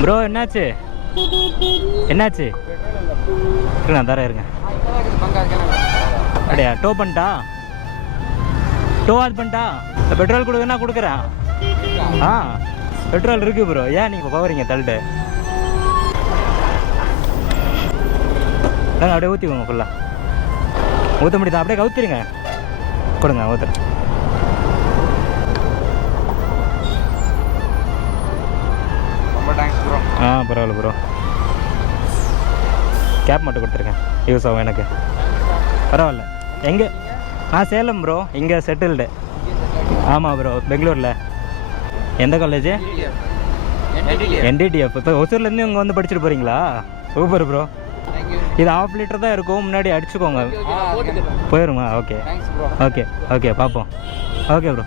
Bro என்னாச்சு என்னாச்சு நான் தரேன் இருங்க. அப்படியா டோ பண்ணிட்டா டோ அது பண்ணிட்டா பெட்ரோல் கொடுக்குன்னா கொடுக்குறேன். ஆ பெட்ரோல் இருக்குது ப்ரோ. ஏன் நீங்கள் போகிறீங்க தள்ளிட்டு அப்படியே ஊற்றிக்கோங்க ஃபுல்லாக. ஊற்ற முடியுதா? அப்படியே கவுத்திருங்க. கொடுங்க ஊற்றுறேன். ரொம்ப தேங்க்ஸ் ப்ரோ. பரவாயில்ல ப்ரோ. கேப் மட்டும் கொடுத்துருக்கேன், யூஸ் ஆகும் எனக்கு. பரவாயில்ல. எங்கே? சேலம் ப்ரோ. இங்கே செட்டில்டு. ஆமாம் ப்ரோ, பெங்களூரில். எந்த காலேஜு? NDTF. இப்போ ஒசூர்லேருந்து இங்கே வந்து படிச்சுட்டு போகிறீங்களா? Super bro. இது 1/2 லிட்டர் தான் இருக்கும், முன்னாடி அடிச்சுக்கோங்க. போயிடுமா? ஓகே ஓகே ஓகே பார்ப்போம். Okay bro.